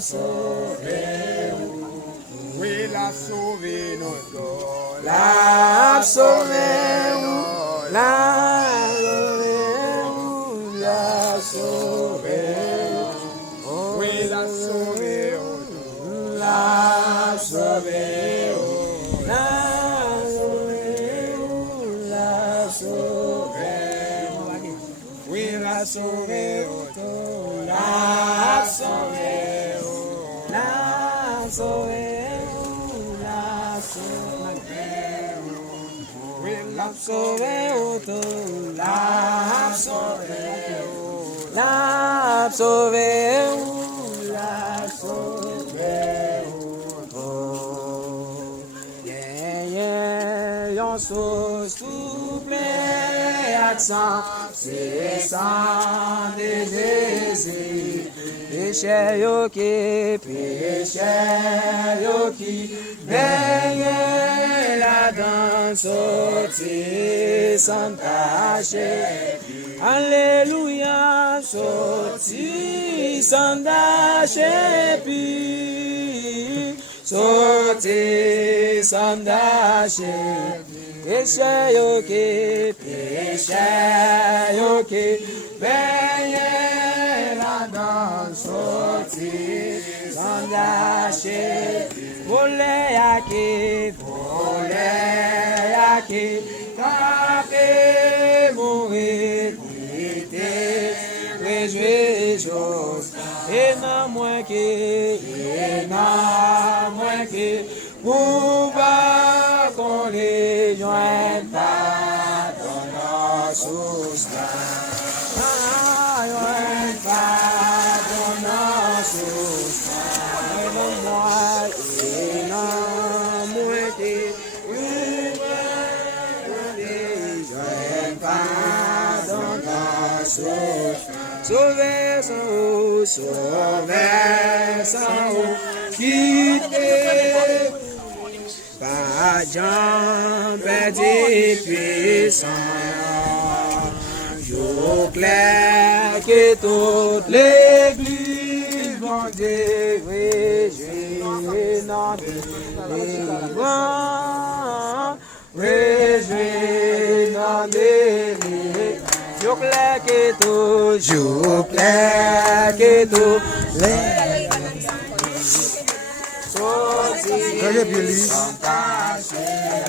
sauvé, oui, l'a sauvé notre l'a sauvé, l'a sauvé, oui, l'a sauvé, l'a sauvé, l'a sauvé, oui, l'a sauvé, l'a sauvé, l'a sauvé, oui, l'a sauvé, l'a sauvé, l'a sauvé, l'a sauvé, yeah, yeah, yon souple accent, c'est ça des Jésus, péché yo qui veille la danse sorti sans tâcher. Alléluia, sorti sans tâcher, puis sorti sans tâcher. Péché yo qui veille la danse sorti sans tâcher. Volé à qui, tapé, mourir, quitter, réjouir chose, et non moins que, pour pas qu'on les joigne pas dans la sauce là. Joigne pas dans la sauce là. Sauver sans haut, quitter, pas jambe des puissants, jour clair que toute l'église vont réjouir dans les vents, réjouir dans les jour clair que tout, les sorties sans tâcher.